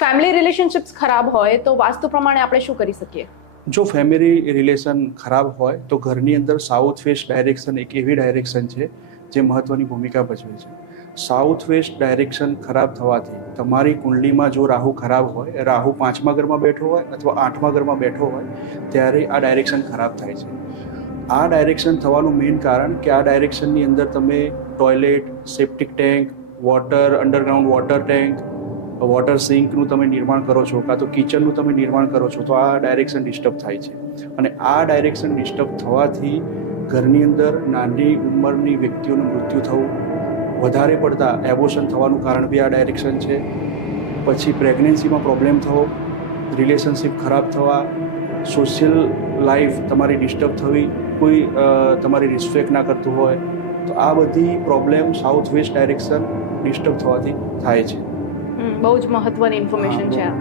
Family relationships ખરાબ હોય તો વાસ્તુ પ્રમાણે આપણે શું કરી શકીએ? જો ફેમિલી રિલેશન ખરાબ હોય તો ઘરની અંદર સાઉથ વેસ્ટ ડાયરેક્શન એક એવી ડાયરેક્શન છે જે મહત્વની ભૂમિકા ભજવે છે. સાઉથ વેસ્ટ ડાયરેક્શન ખરાબ થવાથી તમારી કુંડલીમાં જો રાહુ ખરાબ હોય, રાહુ 5મા ઘરમાં બેઠો હોય અથવા 8મા ઘરમાં બેઠો હોય ત્યારે આ ડાયરેક્શન ખરાબ થાય છે. આ ડાયરેક્શન થવાનું મેઇન કારણ કે આ ડાયરેક્શનની અંદર તમે toilet, septic tank, water, underground water tank, water સિંકનું તમે નિર્માણ કરો છો કાં તો કિચનનું તમે નિર્માણ કરો છો તો આ ડાયરેક્શન ડિસ્ટર્બ થાય છે. અને આ ડાયરેક્શન ડિસ્ટર્બ થવાથી ઘરની અંદર નાની ઉંમરની વ્યક્તિઓનું મૃત્યુ થવું, વધારે પડતા એબોર્શન થવાનું કારણ બી આ ડાયરેક્શન છે. પછી પ્રેગ્નન્સીમાં પ્રોબ્લેમ થવો, રિલેશનશિપ ખરાબ થવા, સોશિયલ લાઈફ તમારી ડિસ્ટર્બ થવી, કોઈ તમારી રિસ્પેક્ટ ના કરતું હોય, તો આ બધી problem south waste direction disturb થવાથી થાય છે. બહુ જ મહત્વની ઇન્ફોર્મેશન છે આ.